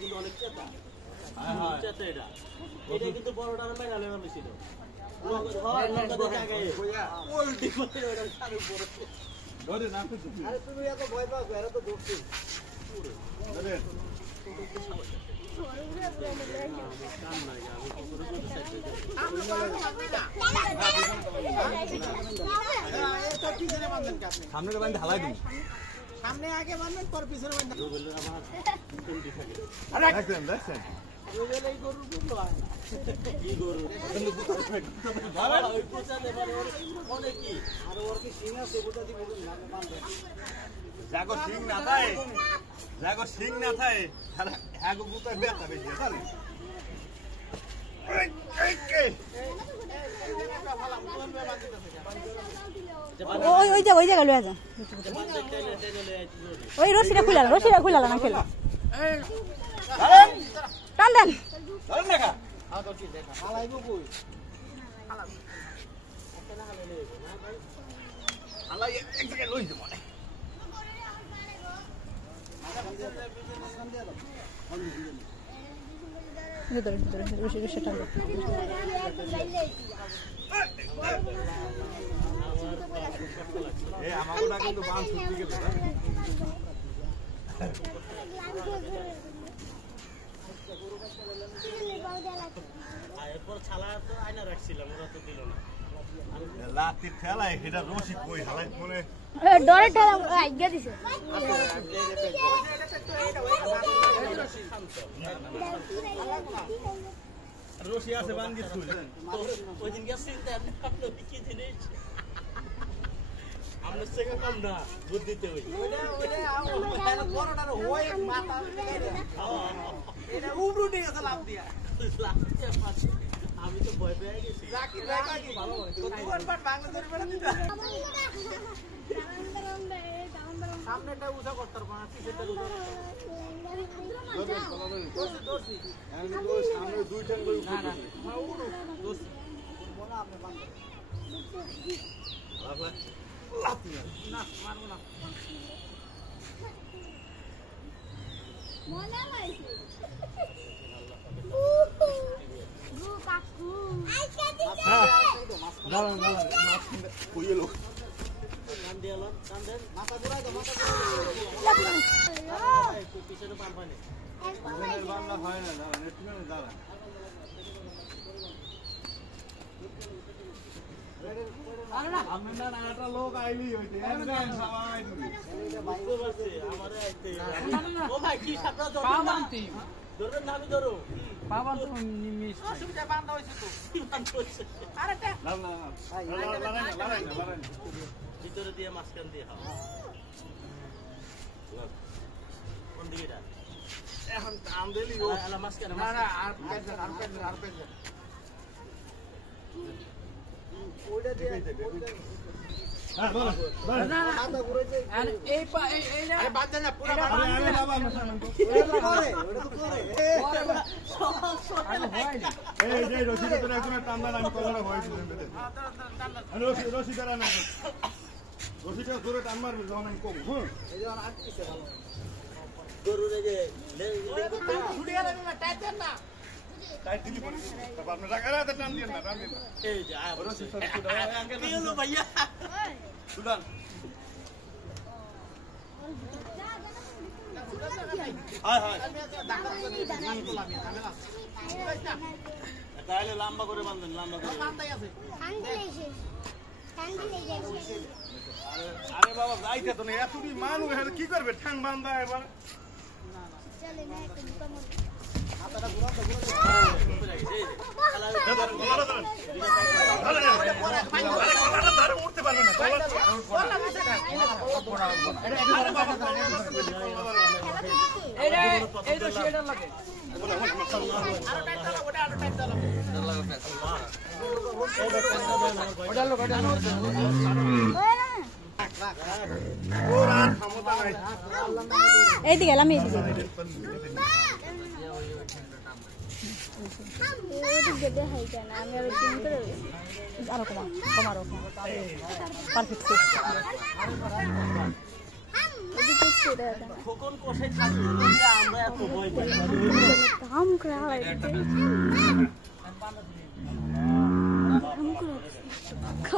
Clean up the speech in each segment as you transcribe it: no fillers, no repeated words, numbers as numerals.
কিন্তু অনেক চেতা চেতা এটা কিন্তু বড়টা মেঘালে নামে ছিল তুমি এত ভয় পাও এরা তো ধরছি সামনে ঢালাই দিন সামনে আগে বাঁধবেন পর পিছনে দেখছেন জাগো সিং না থাকে হ্যাগো বুতা বেতা বেশি জানেন ওই জায়গা লয়ে যা ওই রশিটা খুলালা না খেলা টান দেন রশি টান আমাকে কিন্তু বান ছুটি গেল এরপর ছালা তো আয়না রাখছিলাম ওরা তো দিল না লাতির খেলায় সেটা রশি কই হালাই মনে ডরে ঠেলা আজ্ঞা দিছে রশি আছে বান গেছে ওই দিন গেছি কি জিনিস আমরা থেকে কম না বুদ্ধিতে ওই আমি তো ভয় পেয়ে গেছি সামনেটা উঁচা করতে পারবো না সামনে দুই ঠ্যাং করে না মারবো না মনে হইছে পিছনে পান পানি লোক আইলি হইতে ভিতরে দিয়ে মাঝখান দিয়ে কোন দিকে এখন টান দিলি মাঝখানে ওইটা দিয়ে রশিটা ধরে টান মারবে যখন আমি কম গরুর তাই দিলি পড়ে তারপর আপনি টাকা টান দিয়ে না এই যে ভাইয়া সুদান তাহলে লম্বা করে বাঁধেন লম্বা করে আরে বাবা যাইতে তো না এতটি মানুষ কি করবে ঠ্যাং বান্ধা এবার উঠতে পারবে না এইদিকে এলাম এইদিকে আরো কমা পারফেক্ট খোকন কষে থাকি আমরা এত ভয় পাই দাম করে হালাই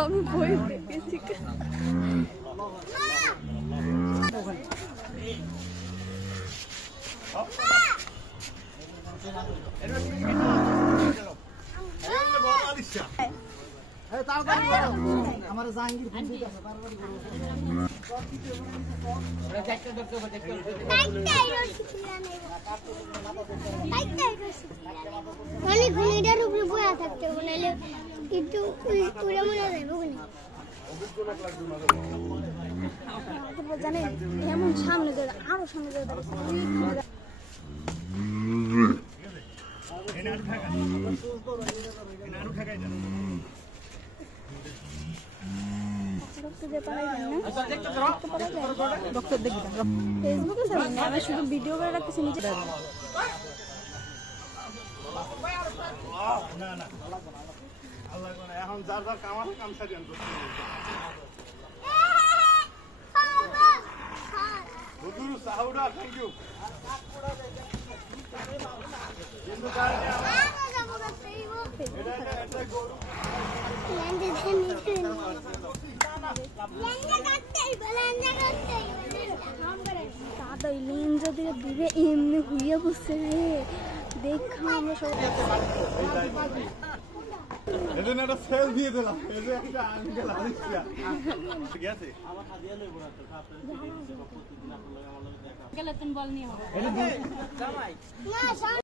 আমি ভয় পেয়েছি আমার জাহাঙ্গীর ফোন দিতেছে তাড়াতাড়ি মানে ঘুনিটার উপরে বয়া থাকতে বলে একটু উড়ে মনে যাইব জানেন এমন সামনে যায় আরো সামনে যায় ফেসবুকে যাবেন না, আমি শুধু ভিডিও করে রাখতেছি নিচে না না আল্লাহ করে এখন যার যার কাম আছে কাম সারিয়ান করতে হুজুর সাহুরা থ্যাংক ইউ কিন্তু কারণে এটা গরু দাদা ওই লেঞ্জা দিয়ে দূরে এমনি হইয়া বসছে রে দেখা আমরা সবাই এদের একটা সেল দিয়ে দিলাম এদের একটা আঙ্কেল আনিসিয়া ঠিক আছে আমার হাদিয়া লইব না তো আপনারা প্রতিদিন আপনারা আমার লগে দেখা গেলে তুমি বল নিয়ে হবে না